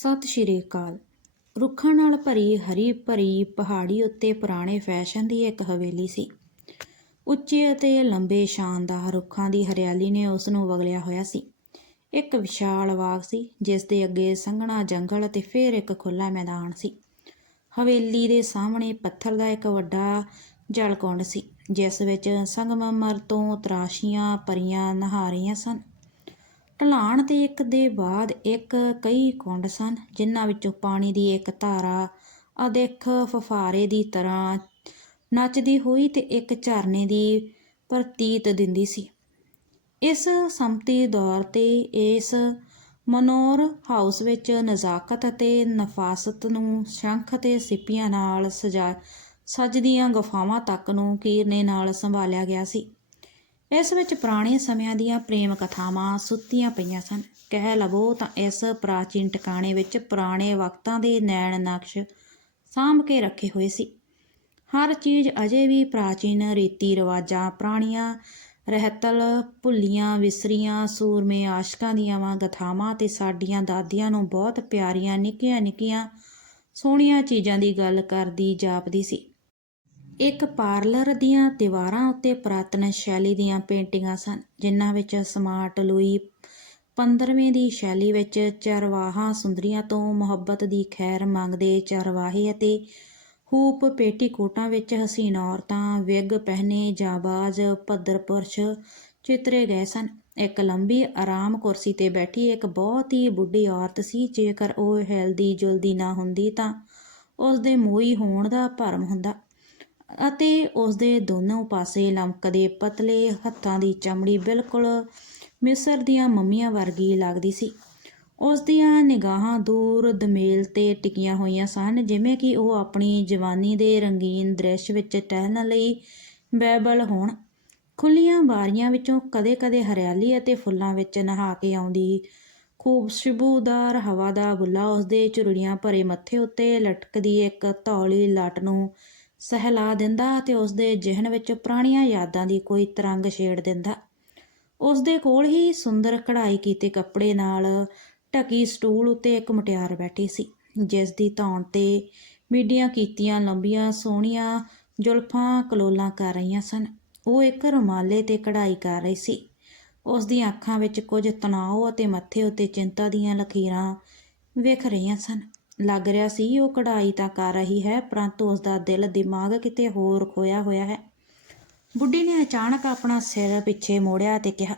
ਸਤਿ ਸ਼੍ਰੀ ਅਕਾਲ। ਰੁੱਖਾਂ ਨਾਲ ਭਰੀ ਹਰੀ ਭਰੀ ਪਹਾੜੀ ਉੱਤੇ ਪੁਰਾਣੇ ਫੈਸ਼ਨ ਦੀ ਇੱਕ ਹਵੇਲੀ ਸੀ। ਉੱਚੇ ਅਤੇ ਲੰਬੇ ਸ਼ਾਨਦਾਰ ਰੁੱਖਾਂ ਦੀ ਹਰਿਆਲੀ ਨੇ ਉਸ ਨੂੰ ਵਗਲਿਆ ਹੋਇਆ ਸੀ। ਇੱਕ ਵਿਸ਼ਾਲ ਬਾਗ ਸੀ, ਜਿਸ ਦੇ ਅੱਗੇ ਸੰਘਣਾ ਜੰਗਲ ਅਤੇ ਫਿਰ ਇੱਕ ਖੁੱਲਾ ਮੈਦਾਨ ਸੀ। ਹਵੇਲੀ ਦੇ ਸਾਹਮਣੇ ਪੱਥਰ ਦਾ ਇੱਕ ਵੱਡਾ ਜਲਕੁੰਡ ਸੀ, ਜਿਸ ਵਿੱਚ ਸੰਗਮਰਮਰ ਤੋਂ ਤਰਾਸ਼ੀਆਂ ਪਰੀਆਂ ਨਹਾ ਰਹੀਆਂ ਸਨ। ਢਲਾਣ ਤੇ ਇੱਕ ਦੇ ਬਾਅਦ ਇੱਕ ਕਈ ਕੁੰਡ ਸਨ, ਜਿਨ੍ਹਾਂ ਵਿੱਚੋਂ ਪਾਣੀ ਦੀ ਇੱਕ ਧਾਰਾ, ਅਦਿੱਖ ਫਫਾਰੇ ਦੀ ਤਰ੍ਹਾਂ ਨੱਚਦੀ ਹੋਈ ਤੇ ਇੱਕ ਝਰਨੇ ਦੀ ਪ੍ਰਤੀਤ ਦਿੰਦੀ ਸੀ। ਇਸ ਸੰਮਤੀ ਦੌਰ ਤੇ ਇਸ ਮਨੋਰ ਹਾਊਸ ਵਿੱਚ ਨਜ਼ਾਕਤ ਅਤੇ ਨਫਾਸਤ ਨੂੰ ਸ਼ੰਖ ਤੇ ਸਿੱਪੀਆਂ ਨਾਲ ਸਜਾ, ਸਜਦੀਆਂ ਗਫਾਵਾਂ ਤੱਕ ਨੂੰ ਕੀਰਨੇ ਨਾਲ ਸੰਭਾਲਿਆ ਗਿਆ ਸੀ। ਇਸ ਵਿੱਚ ਪੁਰਾਣੇ ਸਮਿਆਂ ਦੀਆਂ ਪ੍ਰੇਮ ਕਥਾਵਾਂ ਸੁੱਤੀਆਂ ਪਈਆਂ ਸਨ। ਕਹਿ ਲਵੋ ਤਾਂ ਇਸ ਪ੍ਰਾਚੀਨ ਟਿਕਾਣੇ ਵਿੱਚ ਪੁਰਾਣੇ ਵਕਤਾਂ ਦੇ ਨੈਣ ਨਕਸ਼ ਸਾਂਭ ਕੇ ਰੱਖੇ ਹੋਏ ਸੀ। ਹਰ ਚੀਜ਼ ਅਜੇ ਵੀ ਪ੍ਰਾਚੀਨ ਰੀਤੀ ਰਿਵਾਜਾਂ, ਪੁਰਾਣੀਆਂ ਰਹਿਤਲ, ਭੁੱਲੀਆਂ, ਵਿਸਰੀਆਂ, ਸੂਰਮੇ ਆਸ਼ਕਾਂ ਦੀਆਂ ਵਾਂ ਗਥਾਵਾਂ ਤੇ ਸਾਡੀਆਂ ਦਾਦੀਆਂ ਨੂੰ ਬਹੁਤ ਪਿਆਰੀਆਂ ਨਿੱਕੀਆਂ ਨਿੱਕੀਆਂ ਸੋਹਣੀਆਂ ਚੀਜ਼ਾਂ ਦੀ ਗੱਲ ਕਰਦੀ ਜਾਪਦੀ ਸੀ। ਇੱਕ ਪਾਰਲਰ ਦੀਆਂ ਦੀਵਾਰਾਂ ਉੱਤੇ ਪੁਰਾਤਨ ਸ਼ੈਲੀ ਦੀਆਂ ਪੇਂਟਿੰਗਾਂ ਸਨ, ਜਿਨ੍ਹਾਂ ਵਿੱਚ ਸਮਾਰਟ ਲੂਈ 15ਵੇਂ ਦੀ ਸ਼ੈਲੀ ਵਿੱਚ ਚਰਵਾਹਾ ਸੁੰਦਰੀਆਂ ਤੋਂ ਮੁਹੱਬਤ ਦੀ ਖੈਰ ਮੰਗਦੇ ਚਰਵਾਹੇ ਅਤੇ ਹੂਪ ਪੇਟੀਕੋਟਾਂ ਵਿੱਚ ਹਸੀਨ ਔਰਤਾਂ, ਵਿਗ ਪਹਿਨੇ ਜਾਂਬਾਜ਼, ਭੱਦਰ ਪੁਰਸ਼ ਚਿੱਤਰੇ ਗਏ ਸਨ। ਇੱਕ ਲੰਬੀ ਆਰਾਮ ਕੁਰਸੀ ਤੇ ਬੈਠੀ ਇੱਕ ਬਹੁਤ ਹੀ ਬੁੱਢੀ ਔਰਤ ਸੀ, ਜੇਕਰ ਉਹ ਹਿਲਦੀ ਜੁਲਦੀ ਨਾ ਹੁੰਦੀ ਤਾਂ ਉਸ ਦੇ ਮੋਈ ਹੋਣ ਦਾ ਭਰਮ ਹੁੰਦਾ। ਅਤੇ ਉਸਦੇ ਦੋਨੋਂ ਪਾਸੇ ਲਮਕਦੇ ਪਤਲੇ ਹੱਥਾਂ ਦੀ ਚਮੜੀ ਬਿਲਕੁਲ ਮਿਸਰ ਦੀਆਂ ਮੰਮੀਆਂ ਵਰਗੀ ਲੱਗਦੀ ਸੀ। ਉਸ ਦੀਆਂ ਨਿਗਾਹਾਂ ਦੂਰ ਦਮੇਲ ਤੇ ਟਿਕੀਆਂ ਹੋਈਆਂ ਸਨ, ਜਿਵੇਂ ਕਿ ਉਹ ਆਪਣੀ ਜਵਾਨੀ ਦੇ ਰੰਗੀਨ ਦ੍ਰਿਸ਼ ਵਿੱਚ ਟਹਿਲਣ ਲਈ ਬੈਬਲ ਹੋਣ। ਖੁੱਲੀਆਂ ਬਾਰੀਆਂ ਵਿੱਚੋਂ ਕਦੇ-ਕਦੇ ਹਰਿਆਲੀ ਅਤੇ ਫੁੱਲਾਂ ਵਿੱਚ ਨਹਾ ਕੇ ਆਉਂਦੀ ਖੂਬਸ਼ਬੂਦਾਰ ਹਵਾ ਦਾ ਬੁੱਲਾ ਉਸਦੇ ਚੁਰੜੀਆਂ ਭਰੇ ਮੱਥੇ ਉੱਤੇ ਲਟਕਦੀ ਇੱਕ ਧੌਲੀ ਲੱਟ ਨੂੰ ਸਹਿਲਾ ਦਿੰਦਾ ਅਤੇ ਉਸ ਦੇ ਜ਼ਿਹਨ ਵਿੱਚ ਪੁਰਾਣੀਆਂ ਯਾਦਾਂ ਦੀ ਕੋਈ ਤਰੰਗ ਛੇੜ ਦਿੰਦਾ। ਉਸ ਦੇ ਕੋਲ ਹੀ ਸੁੰਦਰ ਕਢਾਈ ਕੀਤੇ ਕੱਪੜੇ ਨਾਲ ਢਕੀ ਸਟੂਲ ਉੱਤੇ ਇੱਕ ਮੁਟਿਆਰ ਬੈਠੀ ਸੀ ਜਿਸ ਦੀ ਧੌਣ ਤੇ ਮੀਡੀਆਂ ਕੀਤੀਆਂ ਲੰਬੀਆਂ ਸੋਹਣੀਆਂ ਜ਼ੁਲਫਾਂ ਕਲੋਲਾਂ ਕਰ ਰਹੀਆਂ ਸਨ। ਉਹ ਇੱਕ ਰੁਮਾਲੇ ਤੇ ਕਢਾਈ ਕਰ ਰਹੀ ਸੀ। ਉਸ ਦੀਆਂ ਅੱਖਾਂ ਵਿੱਚ ਕੁਝ ਤਣਾਅ ਅਤੇ ਮੱਥੇ ਉੱਤੇ ਚਿੰਤਾ ਦੀਆਂ ਲਕੀਰਾਂ ਵੇਖ ਰਹੀਆਂ ਸਨ। ਲੱਗ ਰਿਹਾ ਸੀ, ਉਹ ਕਢਾਈ ਤਾਂ ਕਰ ਰਹੀ ਹੈ, ਪਰੰਤੂ ਉਸ ਦਾ ਦਿਲ, ਦਿਮਾਗ ਕਿਤੇ ਹੋਰ ਖੋਇਆ ਹੋਇਆ ਹੈ। ਬੁੱਢੀ ਨੇ ਅਚਾਨਕ ਆਪਣਾ ਸਿਰ ਪਿੱਛੇ ਮੋੜਿਆ ਤੇ ਕਿਹਾ,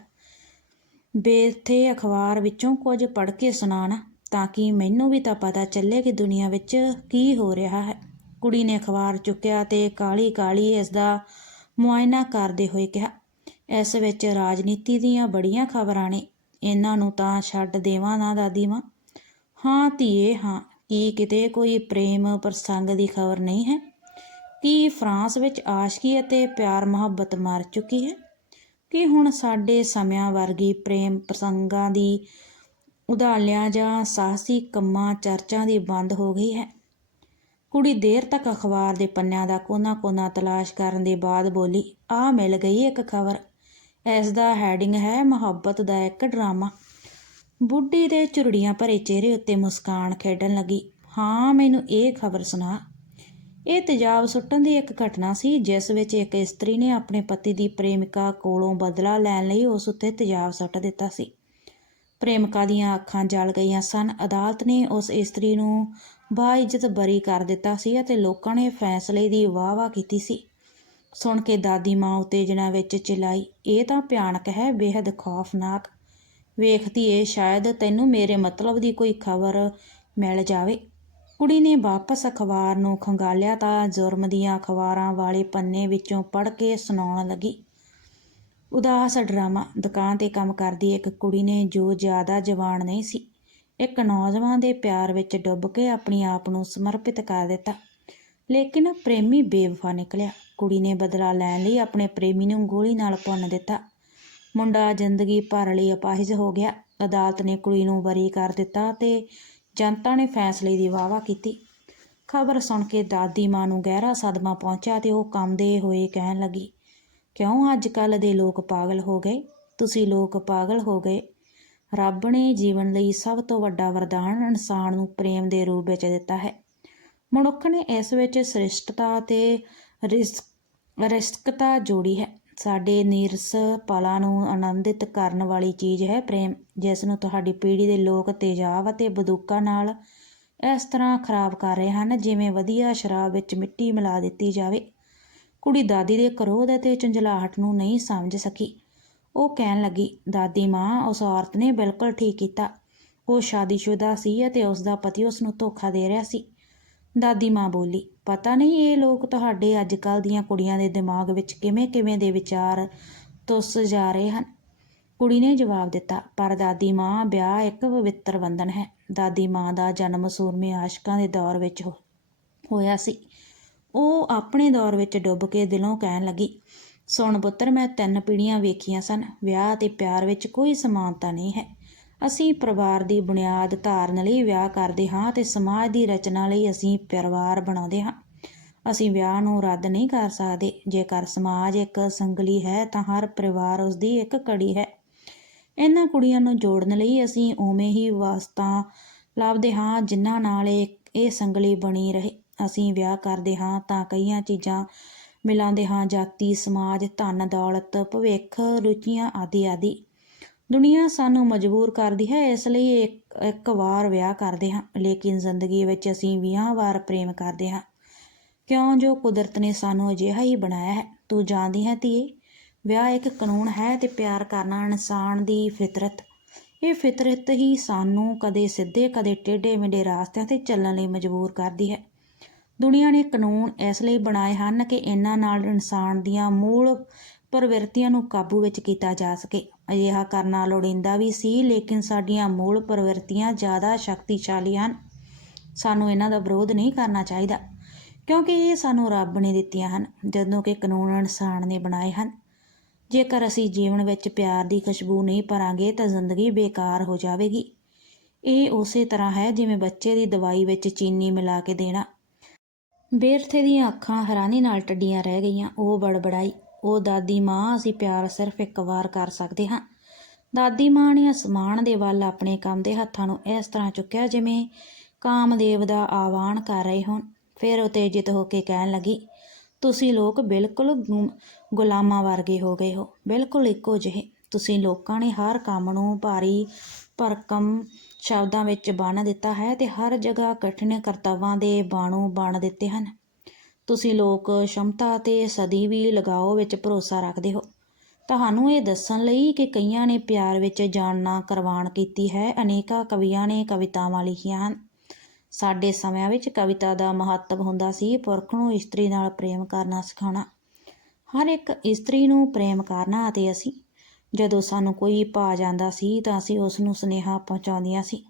ਬੇਥੇ ਅਖਬਾਰ ਵਿੱਚੋਂ ਕੁਝ ਪੜ੍ਹ ਕੇ ਸੁਣਾਣਾ ਤਾਂ ਕਿ ਮੈਨੂੰ ਵੀ ਤਾਂ ਪਤਾ ਚੱਲੇ ਕਿ ਦੁਨੀਆ ਵਿੱਚ ਕੀ ਹੋ ਰਿਹਾ ਹੈ। ਕੁੜੀ ਨੇ ਅਖਬਾਰ ਚੁੱਕਿਆ ਤੇ ਕਾਲੀ ਕਾਲੀ ਇਸ ਦਾ ਮੁਆਇਨਾ ਕਰਦੇ ਹੋਏ ਕਿਹਾ, ਇਸ ਵਿੱਚ ਰਾਜਨੀਤੀ ਦੀਆਂ ਬੜੀਆਂ ਖਬਰਾਂ ਨੇ, ਇਹਨਾਂ ਨੂੰ ਤਾਂ ਛੱਡ ਦੇਵਾਂ ਨਾ ਦਾਦੀ ਮਾਂ। ਹਾਂ ਧੀਏ, ਹਾਂ ਕੀ ਕਿਤੇ ਕੋਈ ਪ੍ਰੇਮ ਪ੍ਰਸੰਗ ਦੀ ਖਬਰ ਨਹੀਂ ਹੈ? ਕੀ ਫਰਾਂਸ ਵਿੱਚ ਆਸ਼ਕੀ ਅਤੇ ਪਿਆਰ ਮੁਹੱਬਤ ਮਰ ਚੁੱਕੀ ਹੈ ਕਿ ਹੁਣ ਸਾਡੇ ਸਮਿਆਂ ਵਰਗੀ ਪ੍ਰੇਮ ਪ੍ਰਸੰਗਾਂ ਦੀ ਉਦਾਲਿਆਂ ਜਾਂ ਸਾਹਸੀ ਕੰਮਾਂ ਚਰਚਾਂ ਦੀ ਬੰਦ ਹੋ ਗਈ ਹੈ। ਕੁੜੀ ਦੇਰ ਤੱਕ ਅਖਬਾਰ ਦੇ ਪੰਨਿਆਂ ਦਾ ਕੋਨਾ-ਕੋਨਾ ਤਲਾਸ਼ ਕਰਨ ਦੇ ਬਾਅਦ ਬੋਲੀ, ਆ ਮਿਲ ਗਈ ਇੱਕ ਖਬਰ। ਇਸ ਦਾ ਹੈਡਿੰਗ ਹੈ ਮੁਹੱਬਤ ਦਾ ਇੱਕ ਡਰਾਮਾ। ਬੁੱਢੀ ਦੇ ਚੁਰੜੀਆਂ ਭਰੇ ਚਿਹਰੇ ਉੱਤੇ ਮੁਸਕਾਨ ਖੇਡਣ ਲੱਗੀ। ਹਾਂ, ਮੈਨੂੰ ਇਹ ਖਬਰ ਸੁਣਾ। ਇਹ ਤੇਜ਼ਾਬ ਸੁੱਟਣ ਦੀ ਇੱਕ ਘਟਨਾ ਸੀ, ਜਿਸ ਵਿੱਚ ਇੱਕ ਇਸਤਰੀ ਨੇ ਆਪਣੇ ਪਤੀ ਦੀ ਪ੍ਰੇਮਿਕਾ ਕੋਲੋਂ ਬਦਲਾ ਲੈਣ ਲਈ ਉਸ ਉੱਤੇ ਤੇਜ਼ਾਬ ਸੁੱਟ ਦਿੱਤਾ ਸੀ। ਪ੍ਰੇਮਿਕਾ ਦੀਆਂ ਅੱਖਾਂ ਜਲ ਗਈਆਂ ਸਨ। ਅਦਾਲਤ ਨੇ ਉਸ ਇਸਤਰੀ ਨੂੰ ਬਾਇਜ਼ਤ ਬਰੀ ਕਰ ਦਿੱਤਾ ਸੀ ਅਤੇ ਲੋਕਾਂ ਨੇ ਫੈਸਲੇ ਦੀ ਵਾਹ-ਵਾਹ ਕੀਤੀ ਸੀ। ਸੁਣ ਕੇ ਦਾਦੀ ਮਾਂ ਉਤੇਜਨਾ ਵਿੱਚ ਚਿਲਾਈ। ਇਹ ਤਾਂ ਭਿਆਨਕ ਹੈ ਬੇहद ਖੌਫਨਾਕ। ਵੇਖਦੀ ਏ, ਸ਼ਾਇਦ ਤੈਨੂੰ ਮੇਰੇ ਮਤਲਬ ਦੀ ਕੋਈ ਖਬਰ ਮਿਲ ਜਾਵੇ। ਕੁੜੀ ਨੇ ਵਾਪਸ ਅਖਬਾਰ ਨੂੰ ਖੰਗਾਲਿਆ ਤਾਂ ਜ਼ੁਰਮ ਦੀਆਂ ਅਖਬਾਰਾਂ ਵਾਲੇ ਪੰਨੇ ਵਿੱਚੋਂ ਪੜ੍ਹ ਕੇ ਸੁਣਾਉਣ ਲੱਗੀ। ਉਦਾਸ ਡਰਾਮਾ, ਦੁਕਾਨ ਤੇ ਕੰਮ ਕਰਦੀ ਇੱਕ ਕੁੜੀ ਨੇ ਜੋ ਜ਼ਿਆਦਾ ਜਵਾਨ ਨਹੀਂ ਸੀ, ਇੱਕ ਨੌਜਵਾਨ ਦੇ ਪਿਆਰ ਵਿੱਚ ਡੁੱਬ ਕੇ ਆਪਣੀ ਆਪ ਨੂੰ ਸਮਰਪਿਤ ਕਰ ਦਿੱਤਾ। ਲੇਕਿਨ ਪ੍ਰੇਮੀ ਬੇਵਫਾ ਨਿਕਲਿਆ। ਕੁੜੀ ਨੇ ਬਦਲਾ ਲੈਣ ਲਈ ਆਪਣੇ ਪ੍ਰੇਮੀ ਨੂੰ ਗੋਲੀ ਨਾਲ ਭੁੰਨ ਦਿੱਤਾ। ਮੁੰਡਾ ਜ਼ਿੰਦਗੀ ਭਰ ਲਈ ਅਪਾਹਿਜ ਹੋ ਗਿਆ। ਅਦਾਲਤ ਨੇ ਕੁੜੀ ਨੂੰ ਬਰੀ ਕਰ ਦਿੱਤਾ ਤੇ ਜਨਤਾ ਨੇ ਫੈਸਲੇ ਦੀ ਵਾਵਾ ਕੀਤੀ। ਖਬਰ ਸੁਣ ਕੇ ਦਾਦੀ ਮਾਂ ਨੂੰ ਗਹਿਰਾ ਸਦਮਾ ਪਹੁੰਚਿਆ ਤੇ ਉਹ ਕੰਮਦੇ ਹੋਏ ਕਹਿਣ ਲੱਗੀ, ਕਿਉਂ ਅੱਜ ਕੱਲ ਦੇ ਲੋਕ ਪਾਗਲ ਹੋ ਗਏ? ਤੁਸੀਂ ਲੋਕ ਪਾਗਲ ਹੋ ਗਏ। ਰੱਬ ਨੇ ਜੀਵਨ ਲਈ ਸਭ ਤੋਂ ਵੱਡਾ ਵਰਦਾਨ ਇਨਸਾਨ ਨੂੰ ਪ੍ਰੇਮ ਦੇ ਰੂਪ ਵਿੱਚ ਦਿੱਤਾ ਹੈ। ਮਨੁੱਖ ਨੇ ਇਸ ਵਿੱਚ ਸ੍ਰਿਸ਼ਟਤਾ ਤੇ ਰਿਸਕ ਰਿਸਕਤਾ ਜੋੜੀ ਹੈ। ਸਾਡੇ ਨੀਰਸ ਪਲਾਂ ਨੂੰ ਆਨੰਦਿਤ ਕਰਨ ਵਾਲੀ ਚੀਜ਼ ਹੈ ਪ੍ਰੇਮ, ਜਿਸ ਨੂੰ ਤੁਹਾਡੀ ਪੀੜ੍ਹੀ ਦੇ ਲੋਕ ਤੇਜ਼ਾਬ ਅਤੇ ਬੰਦੂਕਾਂ ਨਾਲ ਇਸ ਤਰ੍ਹਾਂ ਖਰਾਬ ਕਰ ਰਹੇ ਹਨ, ਜਿਵੇਂ ਵਧੀਆ ਸ਼ਰਾਬ ਵਿੱਚ ਮਿੱਟੀ ਮਿਲਾ ਦਿੱਤੀ ਜਾਵੇ। ਕੁੜੀ ਦਾਦੀ ਦੇ ਕਰੋਧ ਅਤੇ ਝੰਜਲਾਹਟ ਨੂੰ ਨਹੀਂ ਸਮਝ ਸਕੀ। ਉਹ ਕਹਿਣ ਲੱਗੀ, ਦਾਦੀ ਮਾਂ, ਉਸ ਔਰਤ ਨੇ ਬਿਲਕੁਲ ਠੀਕ ਕੀਤਾ। ਉਹ ਸ਼ਾਦੀशुदा ਸੀ ਅਤੇ ਉਸ ਦਾ ਪਤੀ ਉਸ ਨੂੰ ਧੋਖਾ ਦੇ ਰਿਹਾ ਸੀ। ਦਾਦੀ ਮਾਂ ਬੋਲੀ, ਪਤਾ ਨਹੀਂ ਇਹ ਲੋਕ ਤੁਹਾਡੇ ਅੱਜ ਕੱਲ ਦੀਆਂ ਕੁੜੀਆਂ ਦੇ ਦਿਮਾਗ ਵਿੱਚ ਕਿਵੇਂ ਕਿਵੇਂ ਦੇ ਵਿਚਾਰ ਤੁਸ ਜਾ ਰਹੇ ਹਨ? ਕੁੜੀ ਨੇ ਜਵਾਬ ਦਿੱਤਾ, ਪਰ ਦਾਦੀ ਮਾਂ, ਵਿਆਹ ਇੱਕ ਪਵਿੱਤਰ ਬੰਧਨ ਹੈ। ਦਾਦੀ ਮਾਂ ਦਾ ਜਨਮ ਸੂਰਮੇ ਆਸ਼ਕਾਂ ਦੇ ਦੌਰ ਵਿੱਚ ਹੋ- ਹੋਇਆ ਸੀ। ਉਹ ਆਪਣੇ ਦੌਰ ਵਿੱਚ ਡੁੱਬ ਕੇ ਦਿਲੋਂ ਕਹਿਣ ਲੱਗੀ, ਸੁਣ ਪੁੱਤਰ, ਮੈਂ ਤਿੰਨ ਪੀੜ੍ਹੀਆਂ ਵੇਖੀਆਂ ਸਨ। ਵਿਆਹ ਤੇ ਪਿਆਰ ਵਿੱਚ ਕੋਈ ਸਮਾਨਤਾ ਨਹੀਂ ਹੈ। ਅਸੀਂ ਪਰਿਵਾਰ ਦੀ ਬੁਨਿਆਦ ਧਾਰਨ ਲਈ ਵਿਆਹ ਕਰਦੇ ਹਾਂ ਤੇ ਸਮਾਜ ਦੀ ਰਚਨਾ ਲਈ ਅਸੀਂ ਪਰਿਵਾਰ ਬਣਾਉਂਦੇ ਹਾਂ। ਅਸੀਂ ਵਿਆਹ ਨੂੰ ਰੱਦ ਨਹੀਂ ਕਰ ਸਕਦੇ। ਜੇਕਰ ਸਮਾਜ ਇੱਕ ਸੰਗਲੀ ਹੈ ਤਾਂ ਹਰ ਪਰਿਵਾਰ ਉਸ ਦੀ ਇੱਕ ਕੜੀ ਹੈ। ਇਹਨਾਂ ਕੁੜੀਆਂ ਨੂੰ ਜੋੜਨ ਲਈ ਅਸੀਂ ਉਵੇਂ ਹੀ ਵਾਸਤਾ ਲੱਭਦੇ ਹਾਂ ਜਿਨ੍ਹਾਂ ਨਾਲ ਇਹ ਇਹ ਸੰਗਲੀ ਬਣੀ ਰਹੇ। ਅਸੀਂ ਵਿਆਹ ਕਰਦੇ ਹਾਂ ਤਾਂ ਕਈਆਂ ਚੀਜ਼ਾਂ ਮਿਲਾਉਂਦੇ ਹਾਂ ਜਾਤੀ, ਸਮਾਜ, ਧਨ, ਦੌਲਤ, ਭਵਿੱਖ, ਰੁਚੀਆਂ ਆਦਿ ਆਦਿ। ਦੁਨੀਆ ਸਾਨੂੰ ਮਜਬੂਰ ਕਰਦੀ ਹੈ, ਇਸ ਲਈ ਇੱਕ ਇੱਕ ਵਾਰ ਵਿਆਹ ਕਰਦੇ ਹਾਂ, ਲੇਕਿਨ ਜ਼ਿੰਦਗੀ ਵਿੱਚ ਅਸੀਂ 20 ਵਾਰ ਪ੍ਰੇਮ ਕਰਦੇ ਹਾਂ। ਕਿਉਂ? ਜੋ ਕੁਦਰਤ ਨੇ ਸਾਨੂੰ ਅਜਿਹਾ ਹੀ ਬਣਾਇਆ ਹੈ। ਤੂੰ ਜਾਣਦੀ ਹੈ ਧੀਏ, ਵਿਆਹ ਇੱਕ ਕਾਨੂੰਨ ਹੈ ਤੇ ਪਿਆਰ ਕਰਨਾ ਇਨਸਾਨ ਦੀ ਫਿਤਰਤ। ਇਹ ਫਿਤਰਤ ਹੀ ਸਾਨੂੰ ਕਦੇ ਸਿੱਧੇ, ਕਦੇ ਟੇਢੇ ਮੇਢੇ ਰਾਸਤਿਆਂ ਤੇ ਚੱਲਣ ਲਈ ਮਜਬੂਰ ਕਰਦੀ ਹੈ। ਦੁਨੀਆ ਨੇ ਕਾਨੂੰਨ ਇਸ ਲਈ ਬਣਾਏ ਹਨ ਕਿ ਇਹਨਾਂ ਨਾਲ ਇਨਸਾਨ ਦੀਆਂ ਮੂਲ ਪ੍ਰਵਿਰਤੀਆਂ ਨੂੰ ਕਾਬੂ ਵਿੱਚ ਕੀਤਾ ਜਾ ਸਕੇ। ਅਜਿਹਾ ਕਰਨਾ ਲੋੜੀਂਦਾ ਵੀ ਸੀ, ਲੇਕਿਨ ਸਾਡੀਆਂ ਮੂਲ ਪ੍ਰਵਿਰਤੀਆਂ ਜ਼ਿਆਦਾ ਸ਼ਕਤੀਸ਼ਾਲੀ ਹਨ। ਸਾਨੂੰ ਇਹਨਾਂ ਦਾ ਵਿਰੋਧ ਨਹੀਂ ਕਰਨਾ ਚਾਹੀਦਾ, ਕਿਉਂਕਿ ਇਹ ਸਾਨੂੰ ਰੱਬ ਨੇ ਦਿੱਤੀਆਂ ਹਨ, ਜਦੋਂ ਕਿ ਕਾਨੂੰਨ ਇਨਸਾਨ ਨੇ ਬਣਾਏ ਹਨ। ਜੇਕਰ ਅਸੀਂ ਜੀਵਨ ਵਿੱਚ ਪਿਆਰ ਦੀ ਖੁਸ਼ਬੂ ਨਹੀਂ ਭਰਾਂਗੇ, ਤਾਂ ਜ਼ਿੰਦਗੀ ਬੇਕਾਰ ਹੋ ਜਾਵੇਗੀ। ਇਹ ਉਸੇ ਤਰ੍ਹਾਂ ਹੈ ਜਿਵੇਂ ਬੱਚੇ ਦੀ ਦਵਾਈ ਵਿੱਚ ਚੀਨੀ ਮਿਲਾ ਕੇ ਦੇਣਾ। ਬੇਰਥੇ ਦੀਆਂ ਅੱਖਾਂ ਹੈਰਾਨੀ ਨਾਲ ਟੱਡੀਆਂ ਰਹਿ ਗਈਆਂ, ਉਹ ਬੜਬੜਾਈ। ਉਹ ਦਾਦੀ ਮਾਂ ਅਸੀਂ ਪਿਆਰ ਸਿਰਫ ਇੱਕ ਵਾਰ ਕਰ ਸਕਦੇ ਹਾਂ। ਦਾਦੀ ਮਾਂ ਨੇ ਅਸਮਾਨ ਦੇ ਵੱਲ ਆਪਣੇ ਕੰਮ ਦੇ ਹੱਥਾਂ ਨੂੰ ਇਸ ਤਰ੍ਹਾਂ ਚੁੱਕਿਆ ਜਿਵੇਂ ਕਾਮਦੇਵ ਦਾ ਆਵਾਹਨ ਕਰ ਰਹੇ ਹੋਣ। ਫਿਰ ਉਤੇਜਿਤ ਹੋ ਕੇ ਕਹਿਣ ਲੱਗੀ, ਤੁਸੀਂ ਲੋਕ ਬਿਲਕੁਲ ਗੁ- ਗੁਲਾਮਾਂ ਵਰਗੇ ਹੋ ਗਏ ਹੋ। ਬਿਲਕੁਲ ਇੱਕੋ ਜਿਹੇ। ਤੁਸੀਂ ਲੋਕਾਂ ਨੇ ਹਰ ਕੰਮ ਨੂੰ ਭਾਰੀ ਭਰਕਮ ਸ਼ਬਦਾਂ ਵਿੱਚ ਬਣ ਦਿੱਤਾ ਹੈ ਤੇ ਹਰ ਜਗ੍ਹਾ ਕਠਿਨ ਕਰਤੱਵਾਂ ਦੇ ਬਾਣੂ ਬਣ ਦਿੱਤੇ ਹਨ। ਤੁਸੀਂ ਲੋਕ ਸ਼ਮਤਾ ਤੇ ਸਦੀ ਵੀ ਲਗਾਓ ਵਿੱਚ ਭਰੋਸਾ ਰੱਖਦੇ ਹੋ। ਤੁਹਾਨੂੰ ਇਹ ਦੱਸਣ ਲਈ ਕਿ ਕਈਆਂ ਨੇ ਪਿਆਰ ਵਿੱਚ ਜਾਣਨਾ ਕਰਵਾਨ ਕੀਤੀ ਹੈ। ਅਨੇਕਾਂ ਕਵੀਆਂ ਨੇ ਕਵਿਤਾਵਾਂ ਲਿਖੀਆਂ ਹਨ। ਸਾਡੇ ਸਮਿਆਂ ਵਿੱਚ ਕਵਿਤਾ ਦਾ ਮਹੱਤਵ ਹੁੰਦਾ ਸੀ ਪੁਰਖ ਨੂੰ ਇਸਤਰੀ ਨਾਲ ਪ੍ਰੇਮ ਕਰਨਾ ਸਿਖਾਉਣਾ। ਹਰ ਇੱਕ ਇਸਤਰੀ ਨੂੰ ਪ੍ਰੇਮ ਕਰਨਾ ਅਤੇ ਅਸੀਂ, ਜਦੋਂ ਸਾਨੂੰ ਕੋਈ ਭਾ ਜਾਂਦਾ ਸੀ ਤਾਂ ਅਸੀਂ ਉਸ ਨੂੰ ਸੁਨੇਹਾ ਪਹੁੰਚਾਉਂਦੀਆਂ ਸੀ।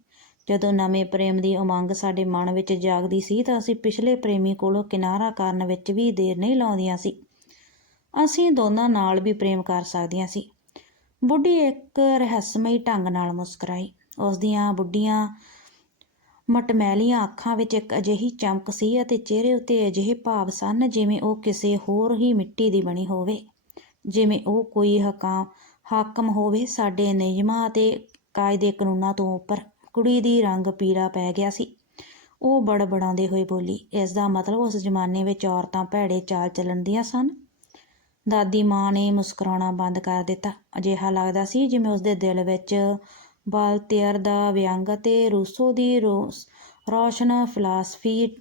ਜਦੋਂ ਨਵੇਂ ਪ੍ਰੇਮ ਦੀ ਉਮੰਗ ਸਾਡੇ ਮਨ ਵਿੱਚ ਜਾਗਦੀ ਸੀ ਤਾਂ ਅਸੀਂ ਪਿਛਲੇ ਪ੍ਰੇਮੀ ਕੋਲੋਂ ਕਿਨਾਰਾ ਕਰਨ ਵਿੱਚ ਵੀ ਦੇਰ ਨਹੀਂ ਲਾਉਂਦੀਆਂ ਸੀ। ਅਸੀਂ ਦੋਨਾਂ ਨਾਲ ਵੀ ਪ੍ਰੇਮ ਕਰ ਸਕਦੀਆਂ ਸੀ। ਬੁੱਢੀ ਇੱਕ ਰਹੱਸਮਈ ਢੰਗ ਨਾਲ ਮੁਸਕਰਾਈ। ਉਸ ਦੀਆਂ ਬੁੱਢੀਆਂ ਮਟਮੈਲੀਆਂ ਅੱਖਾਂ ਵਿੱਚ ਇੱਕ ਅਜਿਹੀ ਚਮਕ ਸੀ ਅਤੇ ਚਿਹਰੇ ਉੱਤੇ ਅਜਿਹੇ ਭਾਵ ਸਨ ਜਿਵੇਂ ਉਹ ਕਿਸੇ ਹੋਰ ਹੀ ਮਿੱਟੀ ਦੀ ਬਣੀ ਹੋਵੇ। ਜਿਵੇਂ ਉਹ ਕੋਈ ਹਕਾ ਹਾਕਮ ਹੋਵੇ ਸਾਡੇ ਨਿਯਮਾਂ ਅਤੇ ਕਾਇਦੇ ਕਾਨੂੰਨਾਂ ਤੋਂ ਉੱਪਰ। ਕੁੜੀ ਦੀ ਰੰਗ ਪੀਲਾ ਪੈ ਗਿਆ ਸੀ। ਉਹ ਬੜਬੜਾਉਂਦੇ ਹੋਏ ਬੋਲੀ ਇਸ ਦਾ ਮਤਲਬ ਉਸ ਜ਼ਮਾਨੇ ਵਿੱਚ ਔਰਤਾਂ ਭੈੜੇ ਚਾਲ ਚੱਲਣ ਦੀਆਂ ਸਨ? ਦਾਦੀ ਮਾਂ ਨੇ ਮੁਸਕਰਾਉਣਾ ਬੰਦ ਕਰ ਦਿੱਤਾ। ਅਜਿਹਾ ਲੱਗਦਾ ਸੀ ਜਿਵੇਂ ਉਸਦੇ ਦਿਲ ਵਿੱਚ ਬਾਲਤੇਅਰ ਦਾ ਵਿਅੰਗ ਅਤੇ ਰੂਸੋ ਦੀ ਰੋਸ, ਰੋਸ਼ਨ ਫਿਲਾਸਫੀ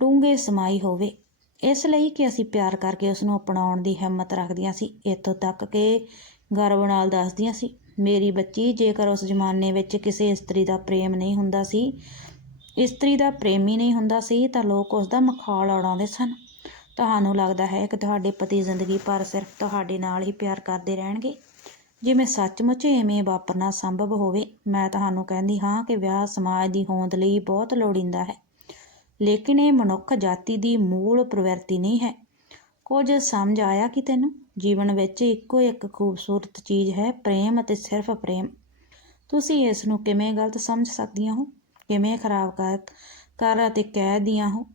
ਡੂੰਘੇ ਸਮਾਈ ਹੋਵੇ। ਇਸ ਲਈ ਕਿ ਅਸੀਂ ਪਿਆਰ ਕਰਕੇ ਉਸ ਨੂੰ ਅਪਣਾਉਣ ਦੀ ਹਿੰਮਤ ਰੱਖਦੀਆਂ ਸੀ। ਇੱਥੋਂ ਤੱਕ ਕਿ ਗਰਵ ਨਾਲ ਦੱਸਦੀਆਂ ਸੀ। ਮੇਰੀ ਬੱਚੀ, ਜੇਕਰ ਉਸ ਜ਼ਮਾਨੇ ਵਿੱਚ ਕਿਸੇ ਇਸਤਰੀ ਦਾ ਪ੍ਰੇਮ ਨਹੀਂ ਹੁੰਦਾ ਸੀ, ਇਸਤਰੀ ਦਾ ਪ੍ਰੇਮੀ ਨਹੀਂ ਹੁੰਦਾ ਸੀ, ਤਾਂ ਲੋਕ ਉਸ ਦਾ ਮਖੌਲ ਉਡਾਉਂਦੇ ਸਨ। ਤੁਹਾਨੂੰ ਲੱਗਦਾ ਹੈ ਕਿ ਤੁਹਾਡੇ ਪਤੀ ਜ਼ਿੰਦਗੀ ਭਰ ਸਿਰਫ ਤੁਹਾਡੇ ਨਾਲ ਹੀ ਪਿਆਰ ਕਰਦੇ ਰਹਿਣਗੇ? ਜਿਵੇਂ ਸੱਚਮੁੱਚ ਐਵੇਂ ਵਾਪਰਨਾ ਸੰਭਵ ਹੋਵੇ, ਮੈਂ ਤੁਹਾਨੂੰ ਕਹਿੰਦੀ ਹਾਂ ਕਿ ਵਿਆਹ ਸਮਾਜ ਦੀ ਹੋਂਦ ਲਈ ਬਹੁਤ ਲੋੜੀਂਦਾ ਹੈ। ਲੇਕਿਨ ਇਹ ਮਨੁੱਖ ਜਾਤੀ ਦੀ ਮੂਲ ਪ੍ਰਵਿਰਤੀ ਨਹੀਂ ਹੈ। ਕੁਝ ਸਮਝ ਆਇਆ ਕਿ ਤੈਨੂੰ? ਜੀਵਨ ਵਿੱਚ ਇੱਕੋ ਇੱਕ ਖੂਬਸੂਰਤ ਚੀਜ਼ ਹੈ, ਪ੍ਰੇਮ ਅਤੇ ਸਿਰਫ ਪ੍ਰੇਮ। ਤੁਸੀਂ ਇਸ ਨੂੰ ਕਿਵੇਂ ਗਲਤ ਸਮਝ ਸਕਦੀਆਂ ਹੋ? ਕਿਵੇਂ ਖਰਾਬ ਕਰ ਕਰ ਅਤੇ ਕਹਿ ਦੀਆਂ ਹੋ?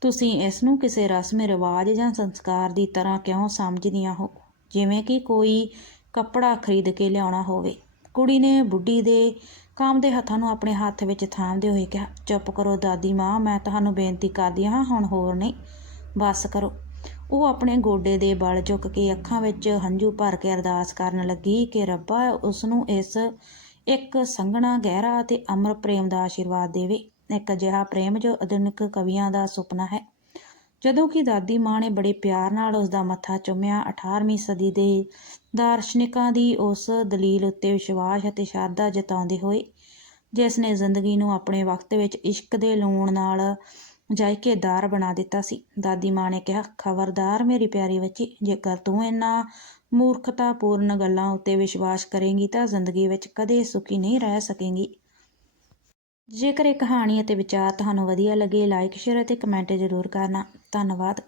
ਤੁਸੀਂ ਇਸ ਨੂੰ ਕਿਸੇ ਰਸਮ, ਰਿਵਾਜ ਜਾਂ ਸੰਸਕਾਰ ਦੀ ਤਰ੍ਹਾਂ ਕਿਉਂ ਸਮਝਦੀਆਂ ਹੋ? ਜਿਵੇਂ ਕਿ ਕੋਈ ਕੱਪੜਾ ਖਰੀਦ ਕੇ ਲਿਆਉਣਾ ਹੋਵੇ। ਕੁੜੀ ਨੇ ਬੁੱਢੀ ਦੇ ਕਾਮ ਦੇ ਹੱਥਾਂ ਨੂੰ ਆਪਣੇ ਹੱਥ ਵਿੱਚ ਥਾਮਦੇ ਹੋਏ ਕਿਹਾ, ਚੁੱਪ ਕਰੋ ਦਾਦੀ ਮਾਂ, ਮੈਂ ਤੁਹਾਨੂੰ ਬੇਨਤੀ ਕਰਦੀ ਹਾਂ, ਹੁਣ ਹੋਰ ਨਹੀਂ। ਬਸ ਕਰੋ। ਉਹ ਆਪਣੇ ਗੋਡੇ ਦੇ ਬਲ ਝੁੱਕ ਕੇ ਅੱਖਾਂ ਵਿੱਚ ਹੰਝੂ ਭਰ ਕੇ ਅਰਦਾਸ ਕਰਨ ਲੱਗੀ ਕਿ ਰੱਬਾ ਉਸ ਨੂੰ ਇਸ ਇੱਕ ਸੰਘਣਾ, ਗਹਿਰਾ ਅਤੇ ਅਮਰ ਪ੍ਰੇਮ ਦਾ ਆਸ਼ੀਰਵਾਦ ਦੇਵੇ। ਇੱਕ ਅਜਿਹਾ ਪ੍ਰੇਮ ਜੋ ਆਧੁਨਿਕ ਕਵੀਆਂ ਦਾ ਸੁਪਨਾ ਹੈ। ਜਦੋਂ ਕਿ ਦਾਦੀ ਮਾਂ ਨੇ ਬੜੇ ਪਿਆਰ ਨਾਲ ਉਸ ਦਾ ਮੱਥਾ ਚੁੰਮਿਆ 18ਵੀਂ ਸਦੀ ਦੇ ਦਾਰਸ਼ਨਿਕਾਂ ਦੀ ਉਸ ਦਲੀਲ ਉੱਤੇ ਵਿਸ਼ਵਾਸ ਅਤੇ ਸ਼ਰਧਾ ਜਤਾਉਂਦੇ ਹੋਏ, ਜਿਸ ਨੇ ਜ਼ਿੰਦਗੀ ਨੂੰ ਆਪਣੇ ਵਕਤ ਵਿੱਚ ਇਸ਼ਕ ਦੇ ਲੂਣ ਨਾਲ ਜਾਇਕੇਦਾਰ ਬਣਾ ਦਿੱਤਾ ਸੀ। ਦਾਦੀ ਮਾਂ ਨੇ ਕਿਹਾ, ਖਬਰਦਾਰ ਮੇਰੀ ਪਿਆਰੀ ਬੱਚੀ, ਜੇਕਰ ਤੂੰ ਇਹਨਾਂ ਮੂਰਖਤਾਪੂਰਨ ਗੱਲਾਂ ਉੱਤੇ ਵਿਸ਼ਵਾਸ ਕਰੇਂਗੀ ਤਾਂ ਜ਼ਿੰਦਗੀ ਵਿੱਚ ਕਦੇ ਸੁਖੀ ਨਹੀਂ ਰਹਿ ਸਕੇਂਗੀ। ਜੇਕਰ ਇਹ ਕਹਾਣੀ ਅਤੇ ਵਿਚਾਰ ਤੁਹਾਨੂੰ ਵਧੀਆ ਲੱਗੇ, ਲਾਈਕ, ਸ਼ੇਅਰ ਅਤੇ ਕਮੈਂਟ ਜ਼ਰੂਰ ਕਰਨਾ। ਧੰਨਵਾਦ।